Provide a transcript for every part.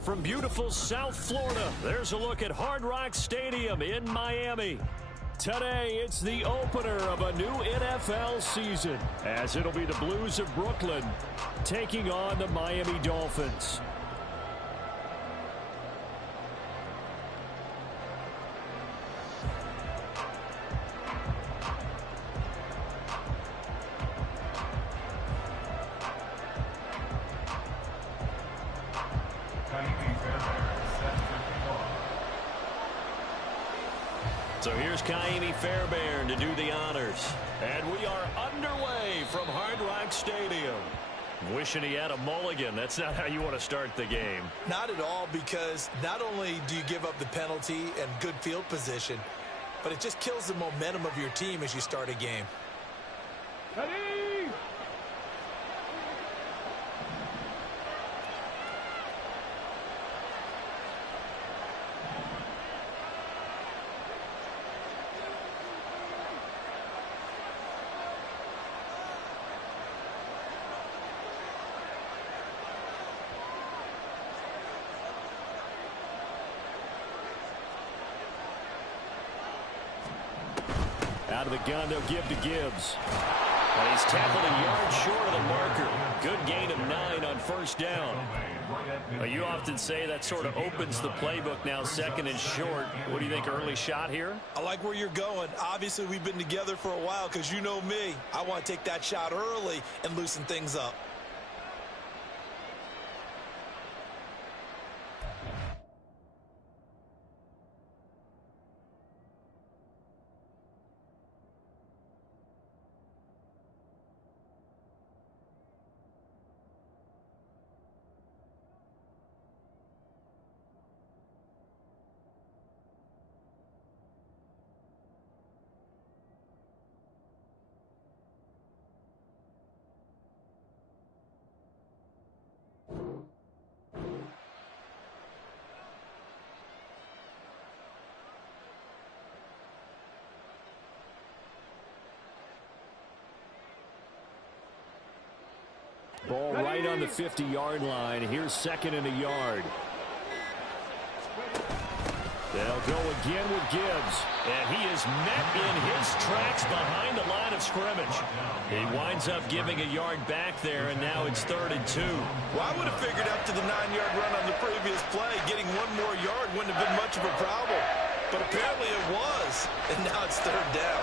From beautiful South Florida, there's a look at Hard Rock Stadium in Miami. Today, it's the opener of a new NFL season, as it'll be the Blues of Brooklyn taking on the Miami Dolphins. So here's Ka'imi Fairbairn to do the honors. And we are underway from Hard Rock Stadium. Wishing he had a mulligan. That's not how you want to start the game. Not at all, because not only do you give up the penalty and good field position, but it just kills the momentum of your team as you start a game. Ready? Out of the gun, they'll give to Gibbs. And he's tackled a yard short of the marker. Good gain of 9 on first down. You often say that sort of opens the playbook now, second and short. What do you think, early shot here? I like where you're going. Obviously, we've been together for a while, because you know me. I want to take that shot early and loosen things up. Ball right on the 50-yard line. Here's second and a yard. They'll go again with Gibbs. And he is met in his tracks behind the line of scrimmage. He winds up giving a yard back there, and now it's 3rd and 2. Well, I would have figured after the 9-yard run on the previous play, getting one more yard wouldn't have been much of a problem. But apparently it was, and now it's 3rd down.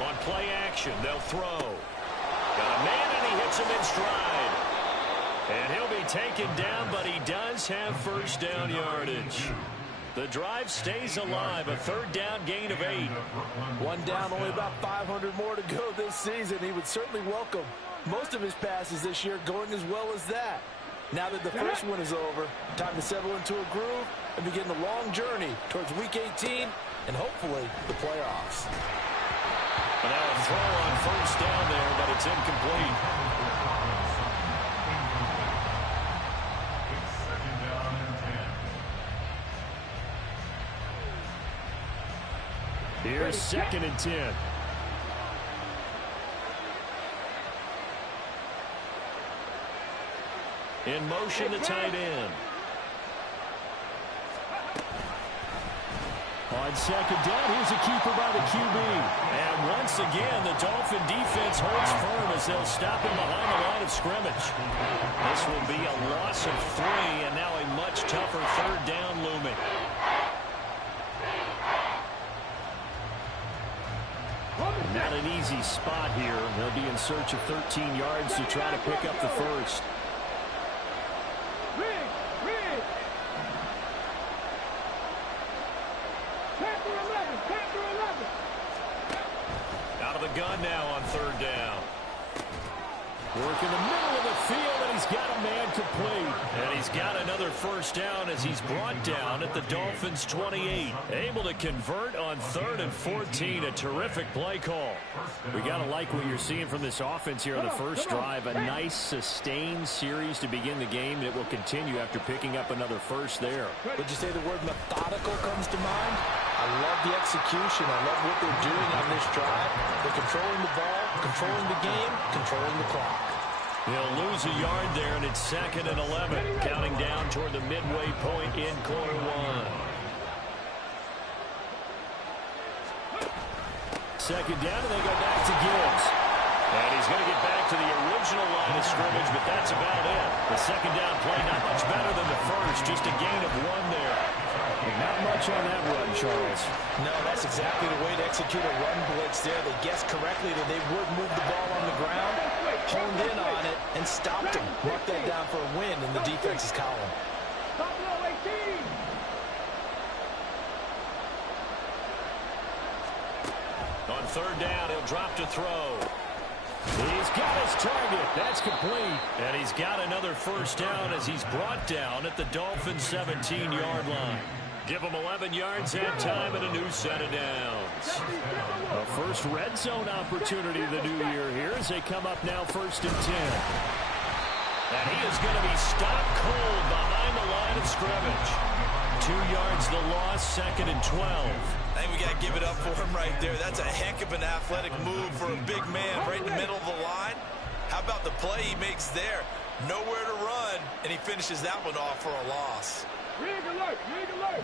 On play action, they'll throw. Got a man, and he hits him in stride. And he'll be taken down, but he does have first down yardage. The drive stays alive, a 3rd down gain of 8. One down, only about 500 more to go this season. He would certainly welcome most of his passes this year going as well as that. Now that the first one is over, time to settle into a groove and begin the long journey towards Week 18 and hopefully the playoffs. But now a throw on first down there, but it's incomplete. Here's 2nd and 10. In motion, the tight end. On 2nd down, here's a keeper by the QB. And once again, the Dolphin defense holds firm as they'll stop him behind the line of scrimmage. This will be a loss of 3, and now a much tougher 3rd down looming. Not an easy spot here. They'll be in search of 13 yards to try to pick up the first. Out of the gun now on 3rd down. Work in the middle of the field, and he's got a man complete. And he's got another first down as he's brought down at the Dolphins' 28. Able to convert on 3rd and 14. A terrific play call. We got to like what you're seeing from this offense here on the first drive. A nice, sustained series to begin the game, and it will continue after picking up another first there. Would you say the word methodical comes to mind? I love the execution. I love what they're doing on this drive. They're controlling the ball, controlling the game, controlling the clock. He'll lose a yard there, and it's 2nd and 11. Counting down toward the midway point in quarter one. Second down, and they go back to Gibbs. And he's going to get back to the original line of scrimmage, but that's about it. The second down play, not much better than the first, just a gain of 1 there. And not much on that run, Charles. No, that's exactly the way to execute a run blitz there. They guessed correctly that they would move the ball on the ground, honed in on it, and stopped him. Mark that down for a win in the defense's column. On 3rd down, he'll drop to throw. He's got his target. That's complete. And he's got another first down as he's brought down at the Dolphins' 17-yard line. Give him 11 yards at time and a new set of downs. A first red zone opportunity the new year here as they come up now 1st and 10. And he is going to be stopped cold behind the line of scrimmage. 2 yards the loss, 2nd and 12. I think we got to give it up for him right there. That's a heck of an athletic move for a big man right in the middle of the line. How about the play he makes there? Nowhere to run, and he finishes that one off for a loss. Rig alert, rig alert.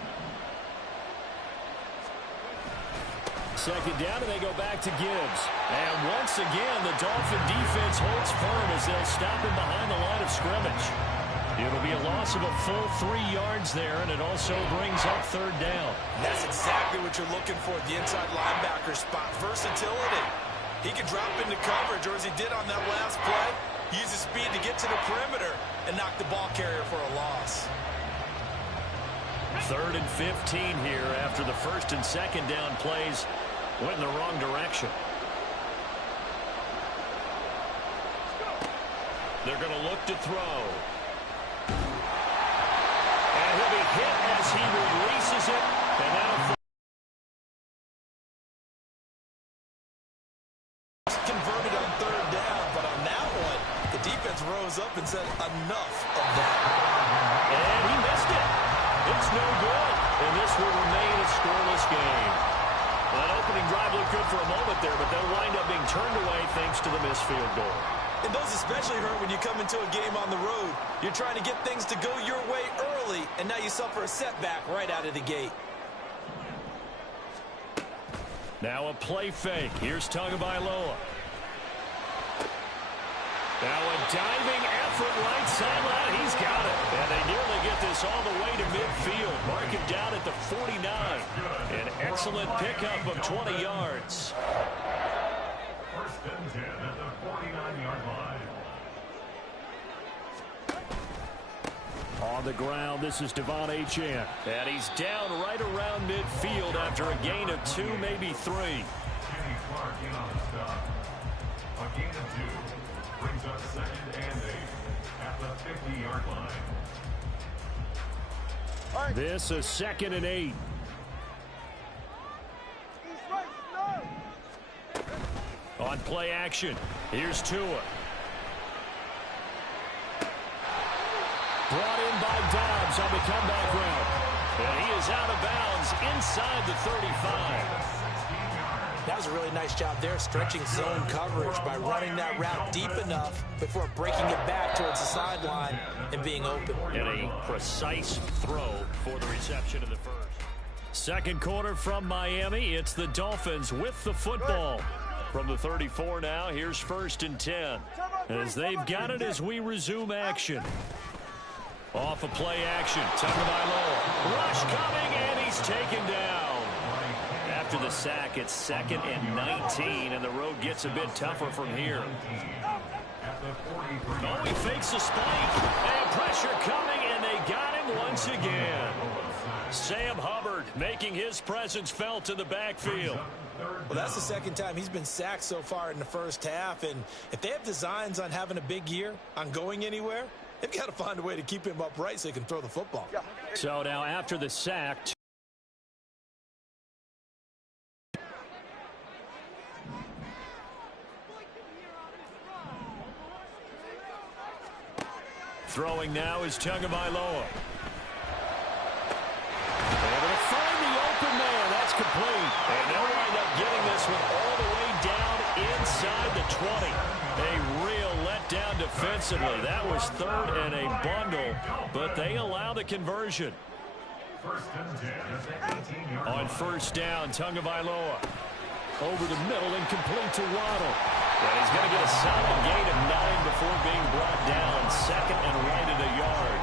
Second down, and they go back to Gibbs. And once again, the Dolphin defense holds firm as they'll stop him behind the line of scrimmage. It'll be a loss of a full 3 yards there, and it also brings up 3rd down. That's exactly what you're looking for at the inside linebacker spot. Versatility. He can drop into coverage, or as he did on that last play, use his speed to get to the perimeter and knock the ball carrier for a loss. 3rd and 15 here after the 1st and 2nd down plays went in the wrong direction. They're going to look to throw. And he'll be hit as he releases it. And now Converted on 3rd down, but on that one, the defense rose up and said enough of that. And he missed it. It's no good. And this will remain a scoreless game. That opening drive looked good for a moment there, but they'll wind up being turned away thanks to the missed field goal. And those especially hurt when you come into a game on the road. You're trying to get things to go your way early, and now you suffer a setback right out of the gate. Now a play fake. Here's Tagovailoa. Now a diving effort right sideline. He's got it. And they nearly get this all the way to midfield. Mark him down at the 49. An excellent pickup of 20 yards. 1st and 10 at the 49-yard line. On the ground, this is Devon Achane. And he's down right around midfield after a gain of 2, maybe 3. Kenny Clark in on the stop. A gain of 2 brings up 2nd and 8 at the 50-yard line. This is 2nd and 8. On play action, here's Tua. Brought in by Dobbs on the comeback route. And he is out of bounds inside the 35. That was a really nice job there, stretching zone coverage by running that route deep enough before breaking it back towards the sideline and being open. And a precise throw for the reception of the first. Second quarter from Miami. It's the Dolphins with the football. From the 34 now, here's 1st and 10. As they've got it as we resume action. Off of play action, Tagovailoa. Rush coming, and he's taken down. After the sack, it's 2nd and 19, and the road gets a bit tougher from here. Oh, he fakes the spike. And pressure coming, and they got him once again. Sam Hubbard making his presence felt in the backfield. Well, that's the second time he's been sacked so far in the first half, and if they have designs on having a big year, on going anywhere, they've got to find a way to keep him upright so he can throw the football. So now after the sack, throwing now is Tagovailoa. Able to find the open man. That's complete. And they'll wind up getting this one all the way down inside the 20. A real letdown defensively. That was third and a bundle, but they allow the conversion. On first down, Tagovailoa. Over the middle and complete to Waddle. And he's going to get a solid gain of 9 before being brought down. Second and right at a yard.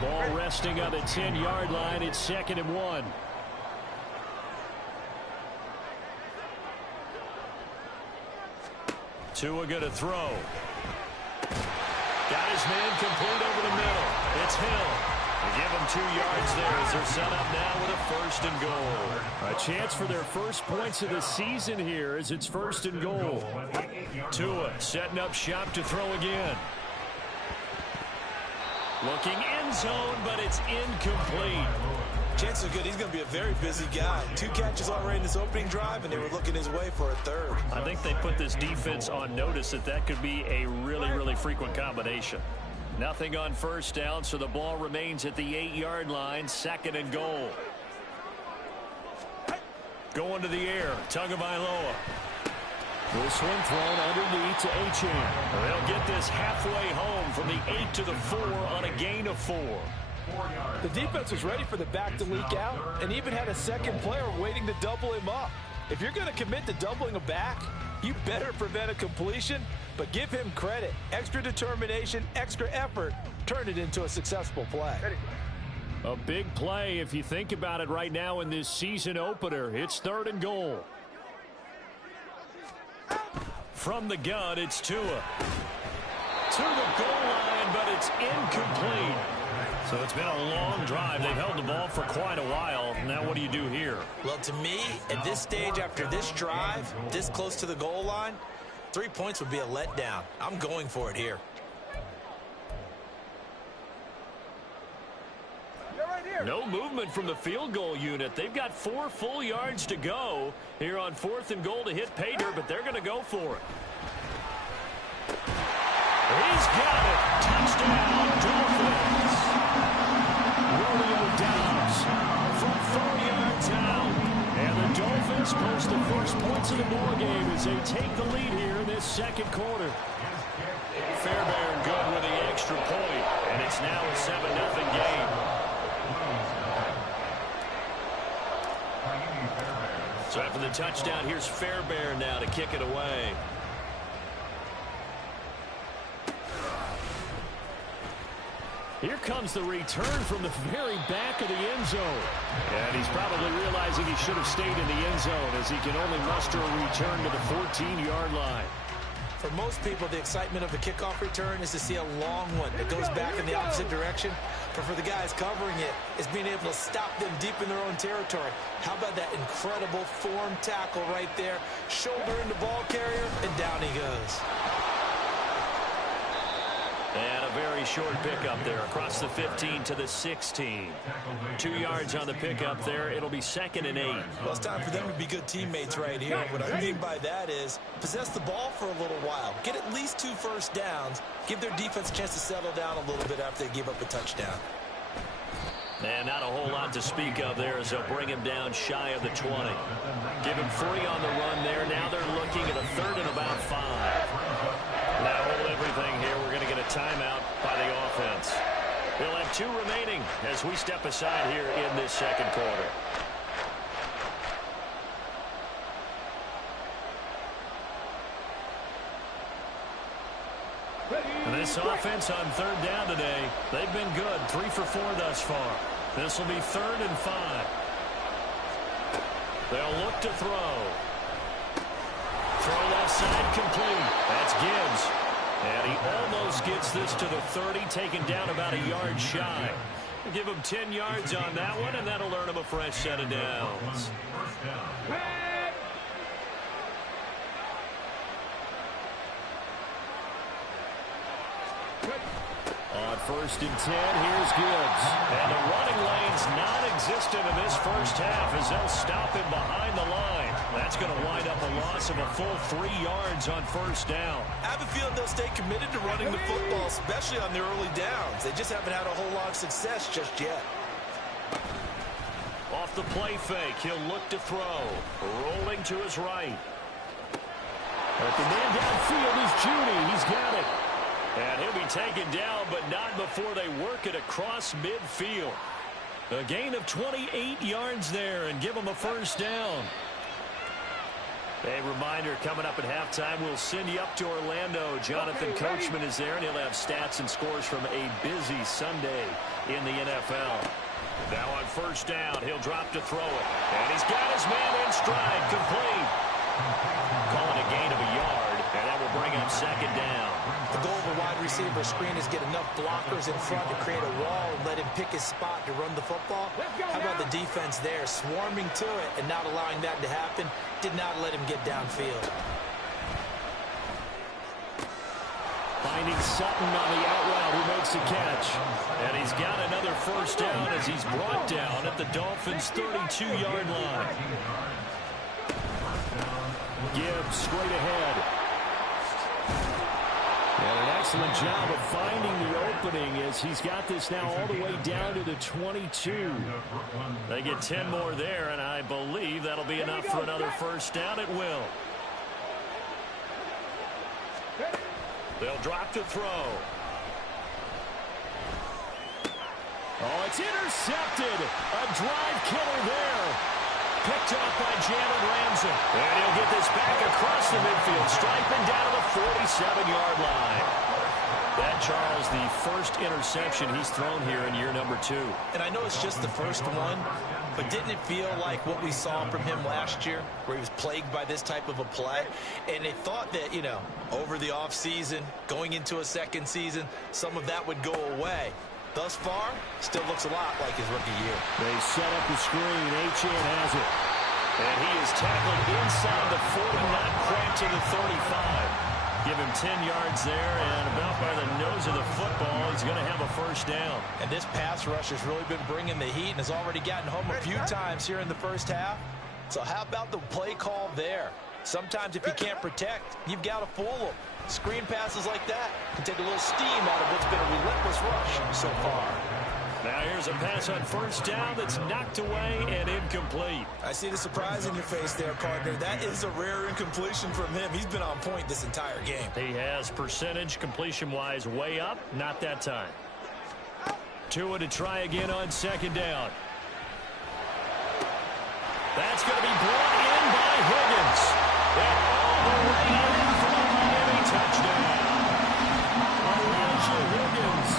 Ball resting on the 10-yard line. It's 2nd and 1. Tua going to throw. Got his man complete over the middle. It's Hill. They give him 2 yards there as they're set up now with a 1st and goal. A chance for their first points of the season here as it's 1st and goal. Tua setting up shop to throw again. Looking end zone, but it's incomplete. Chances are good he's going to be a very busy guy. 2 catches already in this opening drive, and they were looking his way for a 3rd. I think they put this defense on notice that could be a really frequent combination. Nothing on first down, so the ball remains at the 8-yard line. 2nd and goal. Going to the air, Tagovailoa. This one thrown underneath to Achane. They'll get this halfway home from the 8 to the 4 on a gain of 4. The defense was ready for the back to leak out and even had a second player waiting to double him up. If you're going to commit to doubling a back, you better prevent a completion, but give him credit. Extra determination, extra effort, turned it into a successful play. A big play if you think about it right now in this season opener. It's 3rd and goal. From the gun, it's Tua. To the goal line, but it's incomplete. So it's been a long drive. They've held the ball for quite a while. Now what do you do here? Well, to me, at this stage after this drive, this close to the goal line, 3 points would be a letdown. I'm going for it here. No movement from the field goal unit. They've got 4 full yards to go here on 4th and goal to hit pay dirt, but they're going to go for it. He's got it. Touchdown, Dolphins. Romeo Doubs from 4 yards out. And the Dolphins post the first points of the ball game as they take the lead here in this 2nd quarter. Fairbairn good with the extra point, and it's now a 7-0 game. So after the touchdown, here's Fairbairn now to kick it away. Here comes the return from the very back of the end zone. And he's probably realizing he should have stayed in the end zone as he can only muster a return to the 14-yard line. For most people, the excitement of the kickoff return is to see a long one that goes back in the opposite direction. But for the guys covering it, is being able to stop them deep in their own territory. How about that incredible form tackle right there? Shoulder into ball carrier, and down he goes. And a very short pickup there across the 15 to the 16. 2 yards on the pickup there. It'll be 2nd and 8. Well, it's time for them to be good teammates right here. What I mean by that is possess the ball for a little while. Get at least 2 first downs. Give their defense a chance to settle down a little bit after they give up a touchdown. And not a whole lot to speak of there as they'll bring him down shy of the 20. Give him 3 on the run there. Now they're looking at a 3rd and about 5. Now hold everything here. We're going to get a timeout by the offense. We'll have 2 remaining as we step aside here in this 2nd quarter. And this offense on 3rd down today, they've been good. 3 for 4 thus far. This will be 3rd and 5. They'll look to throw. Throw left side complete. That's Gibbs. And he almost gets this to the 30, taken down about a yard shy. Give him 10 yards on that one, and that'll earn him a fresh set of downs. First down. On 1st and 10, here's Gibbs. And the running lane's non-existent in this first half as they'll stop him behind the line. That's going to wind up a loss of a full 3 yards on 1st down. I have a feeling they'll stay committed to running the football, especially on the early downs. They just haven't had a whole lot of success just yet. Off the play fake, he'll look to throw. Rolling to his right. But the man downfield is Judy. He's got it. And he'll be taken down, but not before they work it across midfield. A gain of 28 yards there and give them a first down. A reminder, coming up at halftime, we'll send you up to Orlando. Jonathan Coachman is there, and he'll have stats and scores from a busy Sunday in the NFL. Now on 1st down, he'll drop to throw it. And he's got his man in stride, complete. Calling a gain of a yard, and that will bring up 2nd down. The goal of a wide receiver screen is get enough blockers in front to create a wall and let him pick his spot to run the football. How about the defense there, swarming to it and not allowing that to happen? Did not let him get downfield. Finding Sutton on the out route who makes the catch. And he's got another first down as he's brought down at the Dolphins' 32-yard line. Gibbs straight ahead. And an excellent job of finding the opening as he's got this now all the way down to the 22. They get 10 more there, and I believe that'll be enough for another first down. It will. They'll drop to throw. Oh, it's intercepted. A drive killer there. Picked off by Jalen Ramsey. And he'll get this back across the midfield, striping down to the 47-yard line. That, Charles, the first interception he's thrown here in year number 2. And I know it's just the first one, but didn't it feel like what we saw from him last year, where he was plagued by this type of a play? And they thought that, you know, over the offseason, going into a second season, some of that would go away. Thus far, still looks a lot like his rookie year. They set up the screen. Achane has it. And he is tackled inside the 40, not quite to the 35. Give him 10 yards there, and about by the nose of the football, he's going to have a first down. And this pass rush has really been bringing the heat and has already gotten home a few times here in the first half. So how about the play call there? Sometimes if you can't protect, you've got to fool them. Screen passes like that can take a little steam out of what's been a relentless rush so far. Now here's a pass on first down that's knocked away and incomplete. I see the surprise in your face there, partner. That is a rare incompletion from him. He's been on point this entire game. He has percentage completion-wise way up, not that time. Tua to try again on 2nd down. That's going to be brought in by Higgins. And all the way in for a Miami touchdown. Elijah Higgins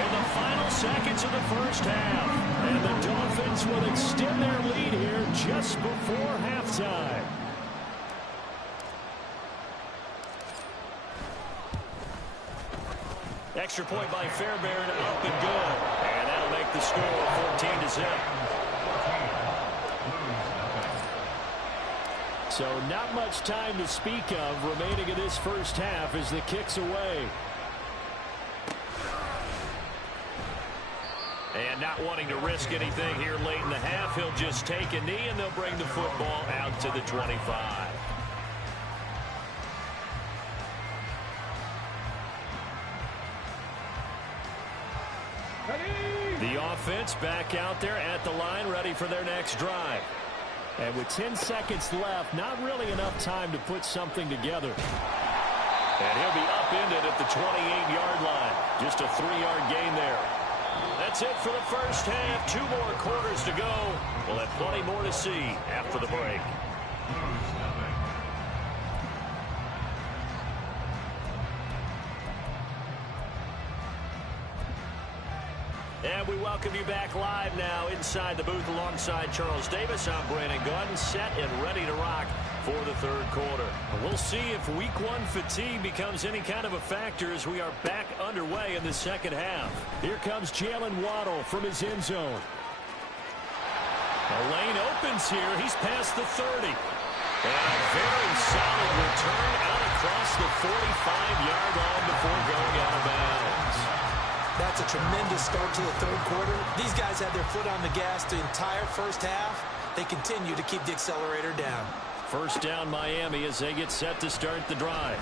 in the final seconds of the first half. And the Dolphins will extend their lead here just before halftime. Extra point by Fairbairn, up and good. And that'll make the score 14-0. So not much time to speak of remaining in this first half as the kick's away. And not wanting to risk anything here late in the half, he'll just take a knee and they'll bring the football out to the 25. The offense back out there at the line, ready for their next drive. And with 10 seconds left, not really enough time to put something together. And he'll be upended at the 28-yard line. Just a 3-yard gain there. That's it for the first half. 2 more quarters to go. We'll have plenty more to see after the break. And we welcome you back live now inside the booth alongside Charles Davis. I'm Brandon Gaudin, set and ready to rock for the third quarter. We'll see if week one fatigue becomes any kind of a factor as we are back underway in the second half. Here comes Jalen Waddle from his end zone. The lane opens here. He's past the 30. And a very solid return out across the 45-yard line before going out of bounds. That's a tremendous start to the third quarter. These guys had their foot on the gas the entire first half. They continue to keep the accelerator down. First down Miami as they get set to start the drive.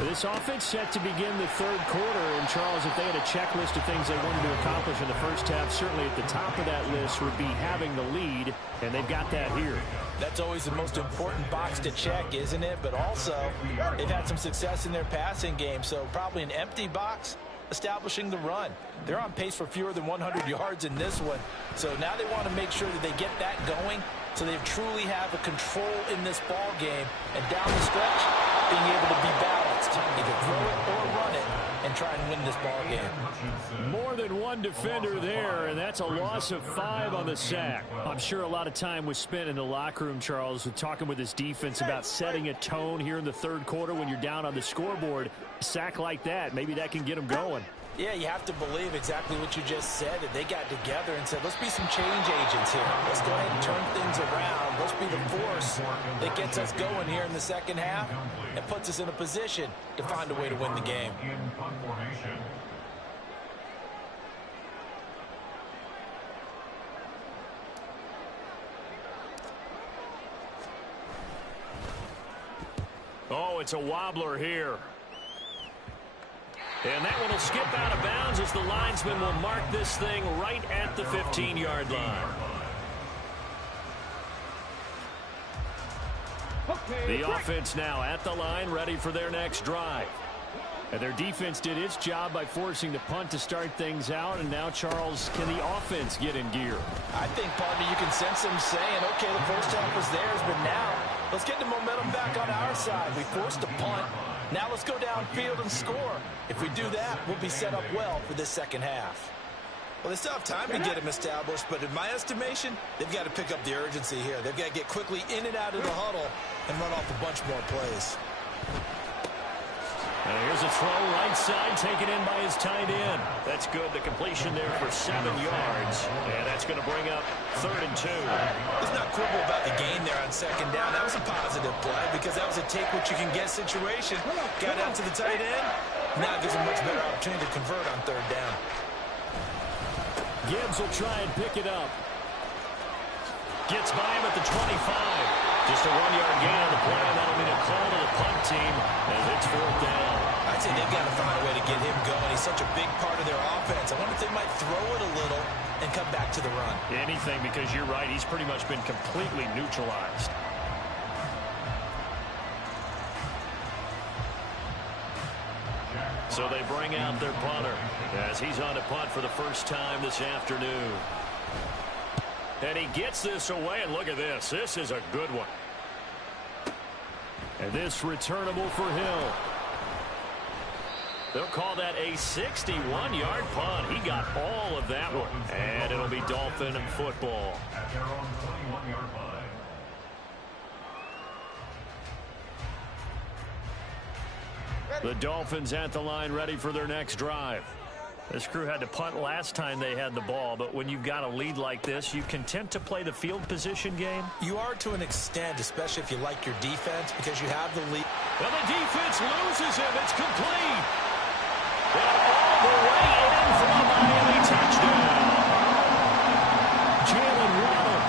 This offense set to begin the third quarter. And, Charles, if they had a checklist of things they wanted to accomplish in the first half, certainly at the top of that list would be having the lead, and they've got that here. That's always the most important box to check, isn't it? But also, they've had some success in their passing game, so probably an empty box establishing the run. They're on pace for fewer than 100 yards in this one. So now they want to make sure that they get that going so they truly have a control in this ball game. And down the stretch, being able to be balanced, either throw it or run it, and try and win this ball game. More than one defender there, and that's a loss of 5 on the sack. I'm sure a lot of time was spent in the locker room, Charles, with talking with his defense about setting a tone here in the third quarter when you're down on the scoreboard. A sack like that, maybe that can get them going. Yeah, you have to believe exactly what you just said, that they got together and said, let's be some change agents here. Let's go ahead and turn things around. Let's be the force that gets us going here in the second half and puts us in a position to find a way to win the game. Oh, it's a wobbler here. And that one will skip out of bounds as the linesman will mark this thing right at the 15-yard line. The offense now at the line, ready for their next drive. And their defense did its job by forcing the punt to start things out. And now, Charles, can the offense get in gear? I think, partner, you can sense them saying, okay, the first half was theirs, but now let's get the momentum back on our side. We forced a punt. Now let's go downfield and score. If we do that, we'll be set up well for this second half. Well, they still have time to get them established, but in my estimation, they've got to pick up the urgency here. They've got to get quickly in and out of the huddle and run off a bunch more plays. And here's a throw right side taken in by his tight end. That's good. The completion there for 7 yards. And that's going to bring up 3rd and 2. Let's not quibble about the gain there on second down. That was a positive play because that was a take-what-you-can-get situation. Got out to the tight end. Now it gives a much better opportunity to convert on 3rd down. Gibbs will try and pick it up. Gets by him at the 25. Just a 1-yard gain on the play, and that'll mean a call to the punt team as it's 4th down. I'd say they've got to find a way to get him going. He's such a big part of their offense. I wonder if they might throw it a little and come back to the run. Anything, because you're right. He's pretty much been completely neutralized. So they bring out their punter as he's on to punt for the first time this afternoon. And he gets this away, and look at this. This is a good one. And this returnable for Hill. They'll call that a 61-yard punt. He got all of that one. And it'll be Dolphin football. At their own 21-yard line. The Dolphins at the line, ready for their next drive. This crew had to punt last time they had the ball, but when you've got a lead like this, you content to play the field position game? You are to an extent, especially if you like your defense, because you have the lead. Well, the defense loses him. It's complete. And all the way in for a Miami touchdown. Jalen Waddle,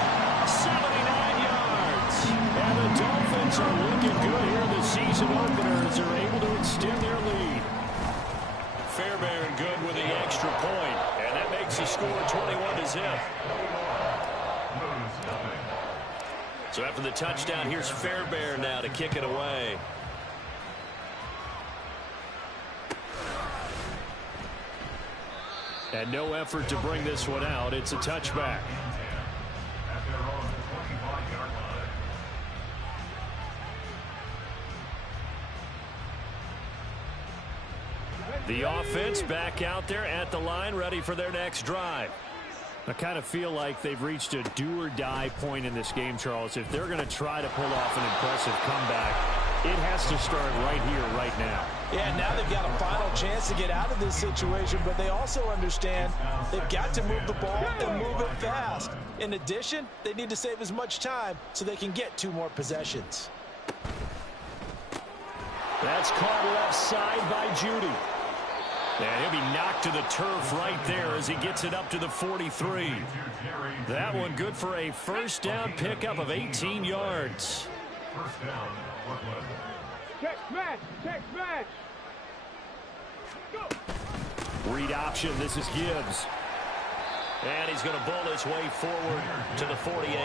79 yards. And the Dolphins are looking good here in the season opener as they're able to extend their lead. Fairbairn good with the extra point, and that makes the score 21-0. So after the touchdown, here's Fairbairn now to kick it away. And no effort to bring this one out. It's a touchback. At their own 25-yard line. The offense back out there at the line, ready for their next drive. I kind of feel like they've reached a do-or-die point in this game, Charles. If they're going to try to pull off an impressive comeback, it has to start right here, right now. Yeah, now they've got a final chance to get out of this situation, but they also understand they've got to move the ball and move it fast. In addition, they need to save as much time so they can get 2 more possessions. That's caught left side by Judy. And he'll be knocked to the turf right there as he gets it up to the 43. That one good for a first down pickup of 18 yards. First down, Brooklyn. Check match, check match. Go. Read option, this is Gibbs. And he's going to bowl his way forward to the 48.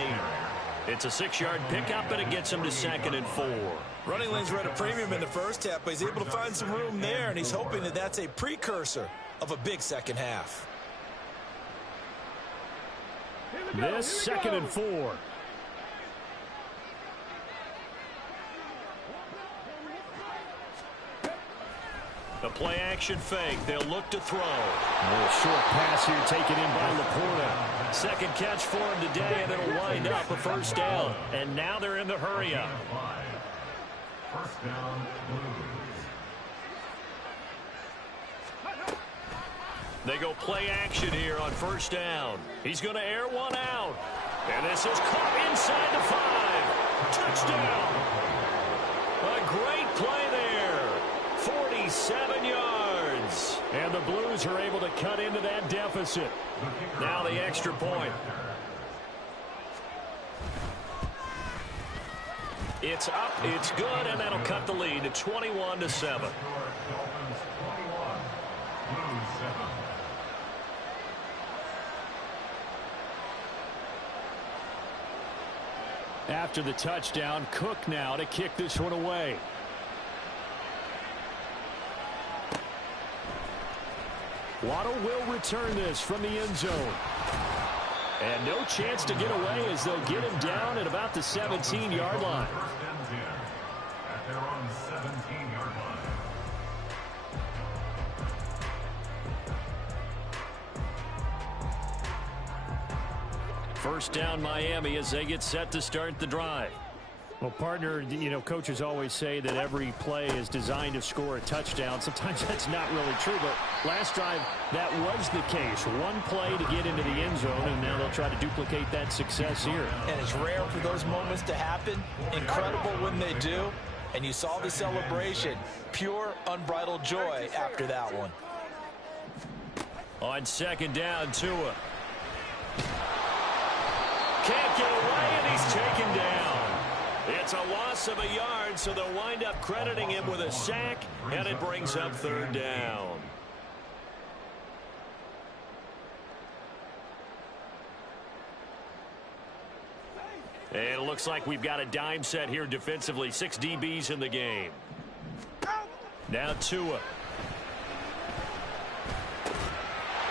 It's a 6-yard pickup, and it gets him to 2nd and 4. Running lanes were at a premium in the first half, but he's able to find some room there, and he's hoping that that's a precursor of a big second half. This 2nd and 4. The play action fake. They'll look to throw. A little short pass here taken in by Laporta. Second catch for him today, and it'll wind up a first down. And now they're in the hurry up. First down, Blues. They go play action here on first down. He's going to air one out. And this is caught inside the 5. Touchdown. A great play there. 47 yards. And the Blues are able to cut into that deficit. Now the extra point. It's up, it's good, and that'll cut the lead to 21-7. Dolphins 21, Blues 7. After the touchdown, Cook now to kick this one away. Waddle will return this from the end zone. And no chance to get away as they'll get him down at about the 17-yard line. First and 10 at their own 17-yard line. First down Miami as they get set to start the drive. Well, partner, you know, coaches always say that every play is designed to score a touchdown. Sometimes that's not really true, but last drive, that was the case. One play to get into the end zone, and now they'll try to duplicate that success here. And it's rare for those moments to happen. Incredible when they do. And you saw the celebration. Pure, unbridled joy after that one. On second down, Tua. Can't get away, and he's taken down. It's a loss of a yard, so they'll wind up crediting him with a sack, and it brings up third down. And it looks like we've got a dime set here defensively. 6 DBs in the game. Now Tua.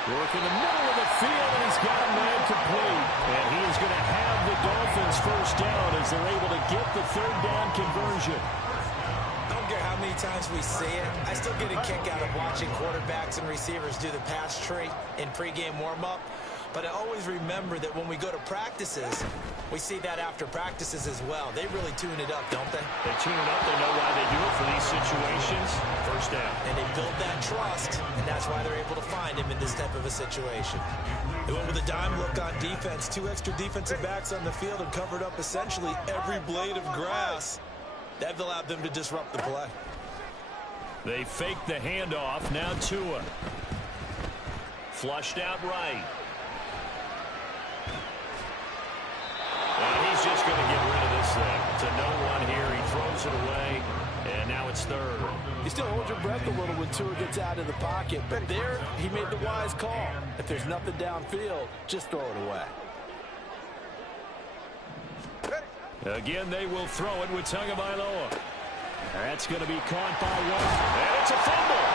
Work in the middle of the field, and he's got a man complete. And he is going to have the Dolphins first down as they're able to get the third down conversion. I don't care how many times we see it. I still get a kick out of watching quarterbacks and receivers do the pass tree in pregame warm-up. But I always remember that when we go to practices, we see that after practices as well. They really tune it up, don't they? They tune it up. They know why they do it for these situations. First down. And they build that trust, and that's why they're able to find him in this type of a situation. They went with a dime look on defense. 2 extra defensive backs on the field and covered up essentially every blade of grass. That allowed them to disrupt the play. They fake the handoff. Now Tua. Flushed out right. And he's just going to get rid of this thing. It's a no-1 here. He throws it away, and now it's third. You still hold your breath a little when Tua gets out of the pocket, but there he made the wise call. If there's nothing downfield, just throw it away. Again, they will throw it with Tagovailoa. That's going to be caught by one. And it's a fumble.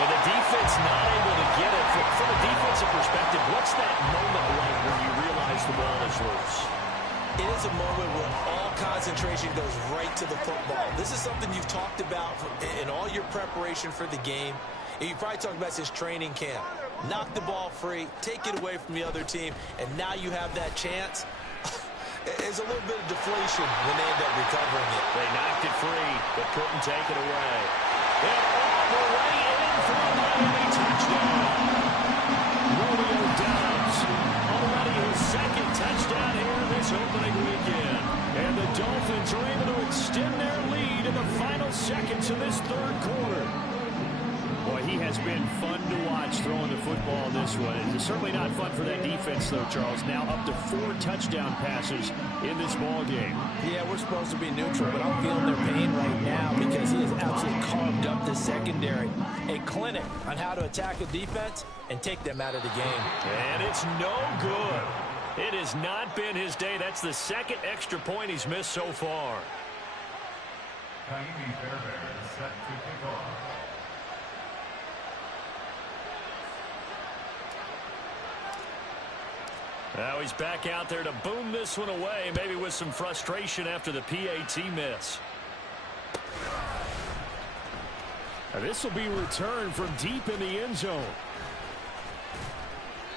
And the defense not able to get it. From a defensive perspective, what's that moment like when you realize the ball is loose? It is a moment when all concentration goes right to the football. This is something you've talked about in all your preparation for the game. And you probably talked about since training camp. Knock the ball free, take it away from the other team, and now you have that chance. There's a little bit of deflation when they end up recovering it. They knocked it free, but couldn't take it away. And all the way in for a Miami touchdown. Romeo Doubs, already his second touchdown here this opening weekend. And the Dolphins are able to extend their lead in the final seconds of this third quarter. Boy, he has been fun to watch throwing the football this one. It's certainly not fun for that defense, though, Charles. Now up to 4 touchdown passes in this ball game. Yeah, we're supposed to be neutral, but I'm feeling their pain right now because he has absolutely carved up the secondary. A clinic on how to attack a defense and take them out of the game. And it's no good. It has not been his day. That's the second extra point he's missed so far. Kaimi Fairbairn is set to kick off. Now he's back out there to boom this one away, maybe with some frustration after the PAT miss. Now this will be returned from deep in the end zone.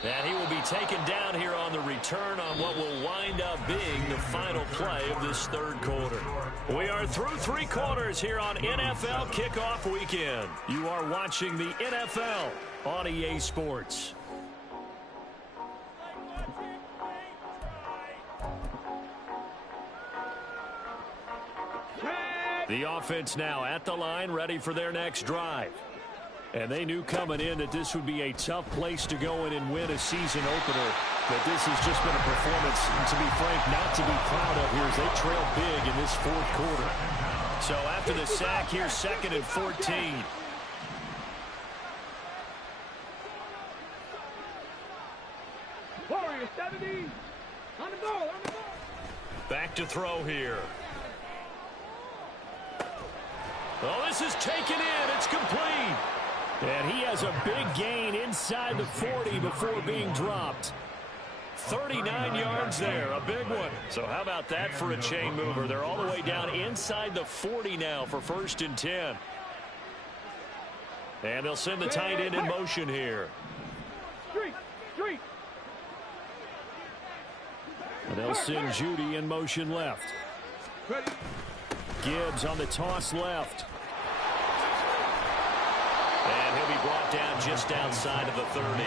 And he will be taken down here on the return on what will wind up being the final play of this third quarter. We are through 3 quarters here on NFL Kickoff Weekend. You are watching the NFL on EA Sports. The offense now at the line, ready for their next drive. And they knew coming in that this would be a tough place to go in and win a season opener. But this has just been a performance, to be frank, not to be proud of here as they trail big in this fourth quarter. So after the sack, here's 2nd and 14. Warriors 70. On the ball, on the ball. Back to throw here. Oh, this is taken in. It's complete. And he has a big gain inside the 40 before being dropped. 39 yards there, a big one. So how about that for a chain mover? They're all the way down inside the 40 now for 1st and 10. And they'll send the tight end in motion here. Street. And they'll send Judy in motion left. Ready. Gibbs on the toss left. And he'll be brought down just outside of the 30.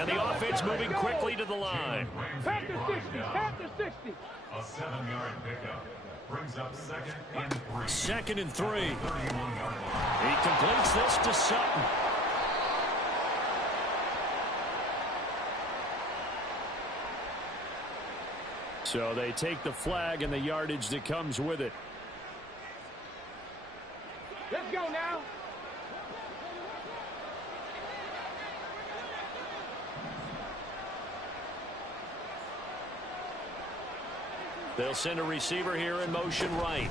And the offense moving quickly to the line. Past the 60. Past the 60. A 7-yard pickup brings up 2nd and 3. 2nd and 3. 31-yard line. He completes this to Sutton. So they take the flag and the yardage that comes with it. Let's go now. They'll send a receiver here in motion right.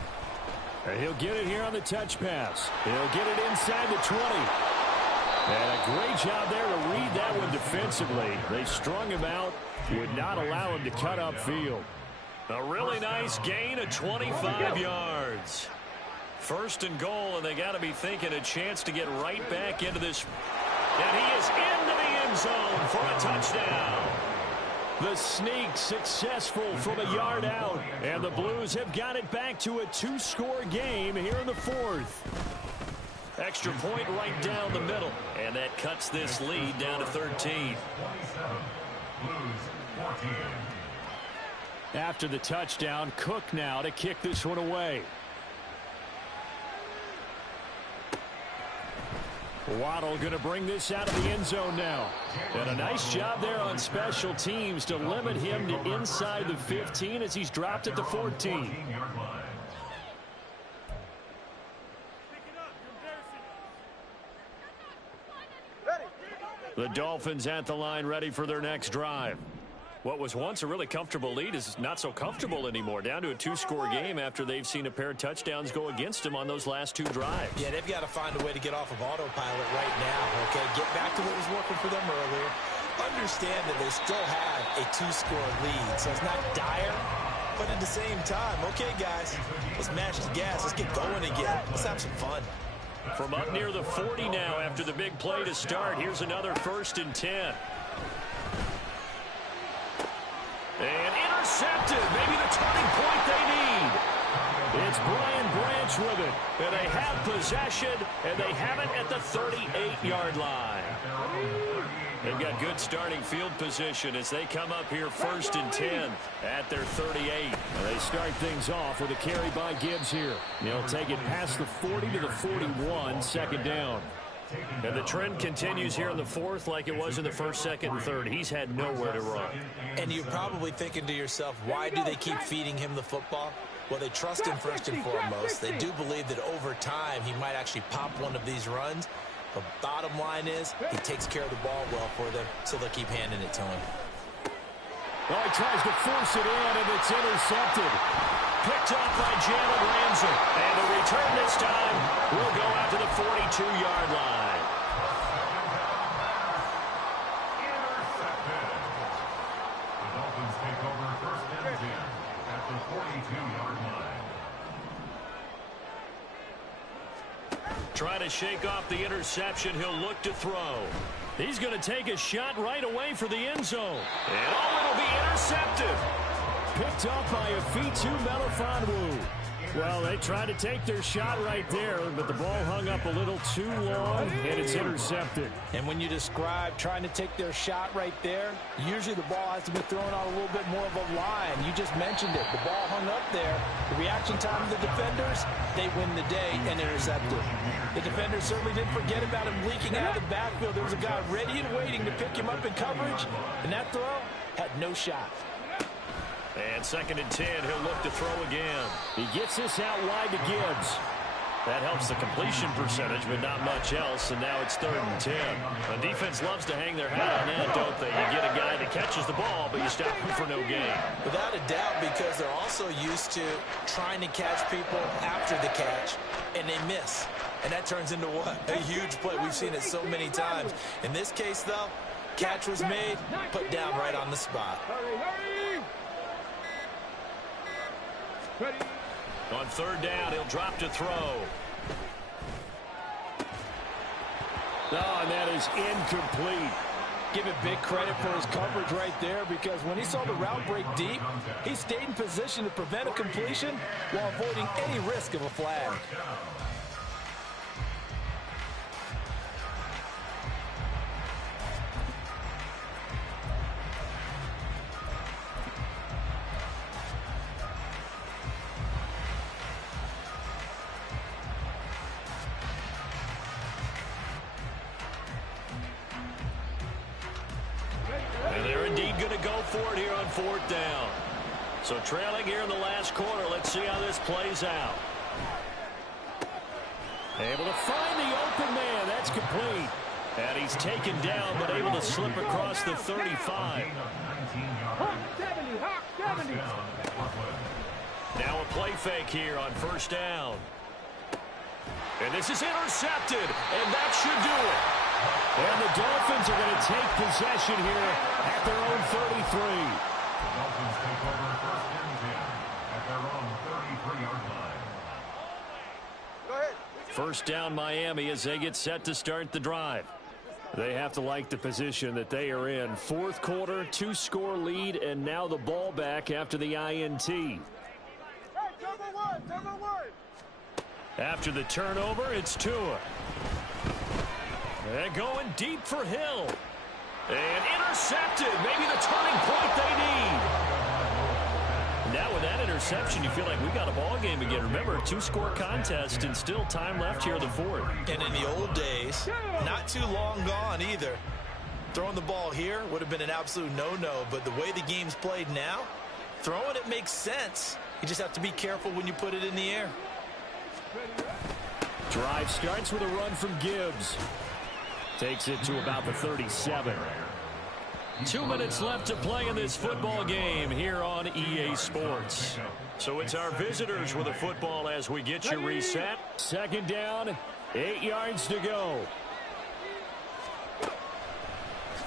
And he'll get it here on the touch pass. He'll get it inside the 20. And a great job there to read that one defensively. They strung him out, would not allow him to cut upfield. A really nice gain of 25 yards. 1st and goal, and they got to be thinking a chance to get right back into this. And he is into the end zone for a touchdown. The sneak successful from a yard out. And the Blues have got it back to a 2-score game here in the 4th. Extra point right down the middle. And that cuts this lead down to 13. 27. Blues 14. After the touchdown, Cook now to kick this one away. Waddle going to bring this out of the end zone now. And a nice job there on special teams to limit him to inside the 15 as he's dropped at the 14. The Dolphins at the line ready for their next drive. What was once a really comfortable lead is not so comfortable anymore. Down to a 2-score game after they've seen a pair of touchdowns go against them on those last 2 drives. Yeah, they've got to find a way to get off of autopilot right now, okay? Get back to what was working for them earlier. Understand that they still have a 2-score lead, so it's not dire, But at the same time, okay, guys, let's mash the gas. Let's get going again. Let's have some fun. From up near the 40 now after the big play to start. Here's another 1st and 10. And intercepted. Maybe the turning point they need. It's Brian Branch with it. And they have possession, and they have it at the 38-yard line. They've got good starting field position as they come up here 1st and 10 at their 38. They start things off with a carry by Gibbs here. He'll take it past the 40 to the 41, 2nd down. And the trend continues here in the 4th like it was in the 1st, 2nd, and 3rd. He's had nowhere to run. And you're probably thinking to yourself, why do they keep feeding him the football? Well, they trust him first and foremost. They do believe that over time he might actually pop one of these runs. The bottom line is he takes care of the ball well for them, so they'll keep handing it to him. Well, he tries to force it in, and it's intercepted. Picked off by Jalen Ramsey. And the return this time will go out to the 42-yard line. Intercepted. The Dolphins take over 1st and 10 at the 42-yard line. Trying to shake off the interception. He'll look to throw. He's going to take a shot right away for the end zone. And it'll be intercepted. Picked up by Afitu Melifonwu. Well, they tried to take their shot right there, but the ball hung up a little too long, and it's intercepted. And when you describe trying to take their shot right there, usually the ball has to be thrown on a little bit more of a line. You just mentioned it. The ball hung up there. The reaction time of the defenders, they win the day and intercept it. The defenders certainly didn't forget about him leaking out of the backfield. There was a guy ready and waiting to pick him up in coverage, and that throw had no shot. And 2nd and 10, he'll look to throw again. He gets this out wide to Gibbs. That helps the completion percentage, but not much else, and now it's 3rd and 10. The defense loves to hang their hat on that, don't they? You get a guy that catches the ball, but you stop him for no gain. Without a doubt, because they're also used to trying to catch people after the catch, and they miss. And that turns into what? A huge play. We've seen it so many times. In this case, though, catch was made, put down right on the spot. On 3rd down, he'll drop to throw. Oh, and that is incomplete. Give it big credit for his coverage right there, because when he saw the route break deep, he stayed in position to prevent a completion while avoiding any risk of a flag. And they're indeed going to go for it here on 4th down. So trailing here in the last quarter. Let's see how this plays out. Able to find the open man. That's complete. And he's taken down, but able to slip across the 35. Hawk 70, Hawk 70. Now a play fake here on 1st down. And this is intercepted, and that should do it. And the Dolphins are going to take possession here at their own 33. The Dolphins take over 1st and 10 at their own 33-yard line. Go ahead. 1st down Miami as they get set to start the drive. They have to like the position that they are in. 4th quarter, 2-score lead, and now the ball back after the INT. Hey, number one. After the turnover, it's Tua. And going deep for Hill. And intercepted. Maybe the turning point they need. Now with that interception, you feel like we got a ball game again. Remember, a 2-score contest and still time left here in the 4th. And in the old days, not too long gone either, throwing the ball here would have been an absolute no-no. But the way the game's played now, throwing it makes sense. You just have to be careful when you put it in the air. Drive starts with a run from Gibbs. Takes it to about the 37. 2 minutes left to play in this football game here on EA Sports. So it's our visitors with the football as we get you reset. 2nd down, 8 yards to go.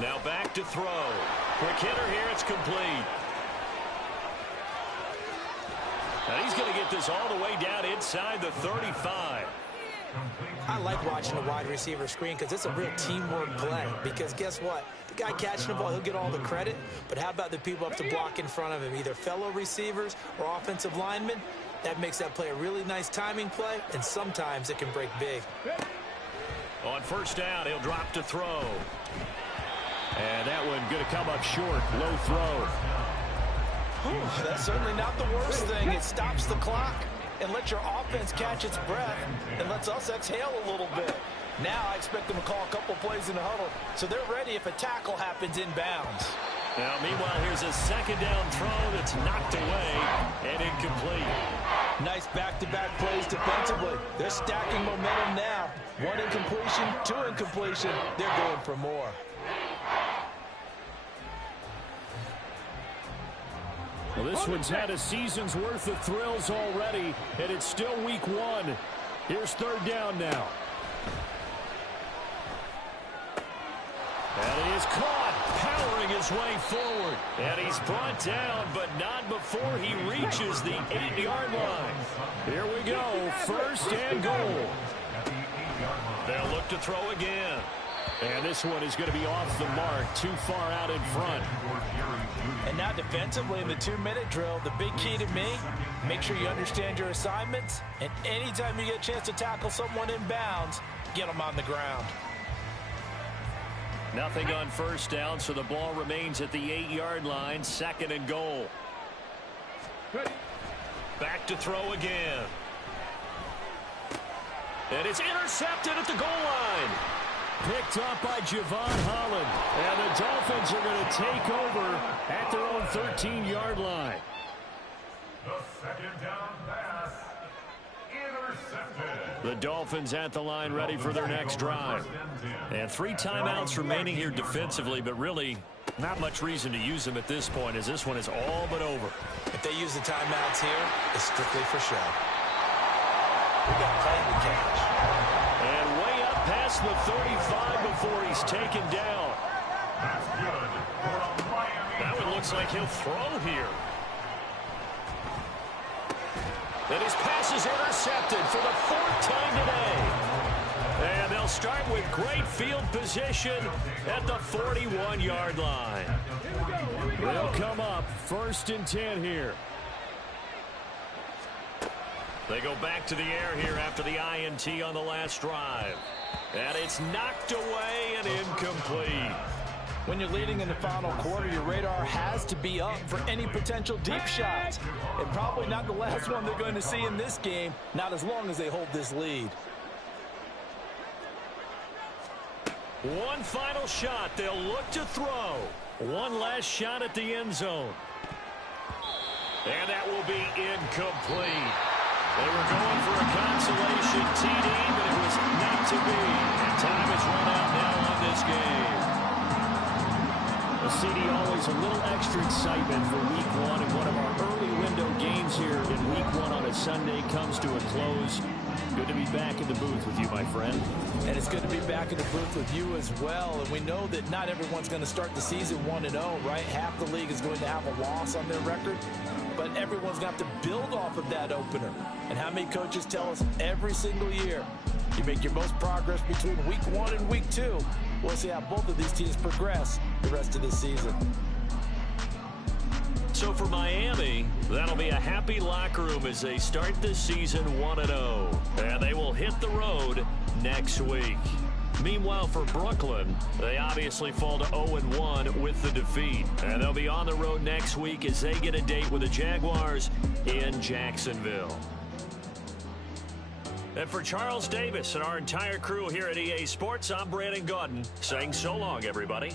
Now back to throw. Quick hitter here, it's complete. And he's going to get this all the way down inside the 35. I like watching a wide receiver screen because it's a real teamwork play. Because guess what? The guy catching the ball, he'll get all the credit. But how about the people up to block in front of him, either fellow receivers or offensive linemen? That makes that play a really nice timing play, and sometimes it can break big. On first down, he'll drop to throw. And that one going to come up short. Low throw. That's certainly not the worst thing. It stops the clock and lets your offense catch its breath and lets us exhale a little bit. Now I expect them to call a couple plays in the huddle so they're ready if a tackle happens inbounds. Now, meanwhile, here's a second down throw that's knocked away and incomplete. Nice back-to-back plays defensively. They're stacking momentum now. One incompletion, two incompletion. They're going for more. Well, this one's had a season's worth of thrills already, and it's still week one. Here's third down now. And he is caught, powering his way forward. And he's brought down, but not before he reaches the 8-yard line. Here we go, first and goal. They'll look to throw again. And this one is going to be off the mark, too far out in front. And now defensively in the 2-minute drill, the big key to me, make sure you understand your assignments, and anytime you get a chance to tackle someone in bounds, get them on the ground. Nothing on first down, so the ball remains at the 8-yard line, second and goal. Back to throw again. And it's intercepted at the goal line. Picked up by Javon Holland. And the Dolphins are going to take over at their own 13-yard line. The second down pass, intercepted. The Dolphins at the line ready for their next drive. And 3 timeouts remaining here defensively, but really not much reason to use them at this point as this one is all but over. If they use the timeouts here, it's strictly for show. We got plenty to catch. And way up past the 35 before he's taken down. That's good for a Miami. That one looks like he'll throw here. And his pass is intercepted for the 4th time today. And they'll start with great field position at the 41-yard line. They'll come up first and 10 here. They go back to the air here after the INT on the last drive. And it's knocked away and incomplete. When you're leading in the final quarter, your radar has to be up for any potential deep shots. And probably not the last one they're going to see in this game, not as long as they hold this lead. One final shot. They'll look to throw. One last shot at the end zone. And that will be incomplete. They were going for a consolation TD, but it was not to be. And time has run out now on this game. Well, CD, always a little extra excitement for week one, and one of our early window games here in week one on a Sunday comes to a close. Good to be back in the booth with you, my friend. And it's good to be back in the booth with you as well. And we know that not everyone's going to start the season 1-0, right? Half the league is going to have a loss on their record. But everyone's going to have to build off of that opener. And how many coaches tell us every single year, you make your most progress between week 1 and week 2. We'll see how both of these teams progress the rest of this season. So for Miami, that'll be a happy locker room as they start this season 1-0. And they will hit the road next week. Meanwhile, for Brooklyn, they obviously fall to 0-1 with the defeat. And they'll be on the road next week as they get a date with the Jaguars in Jacksonville. And for Charles Davis and our entire crew here at EA Sports, I'm Brandon Gaudin saying so long, everybody.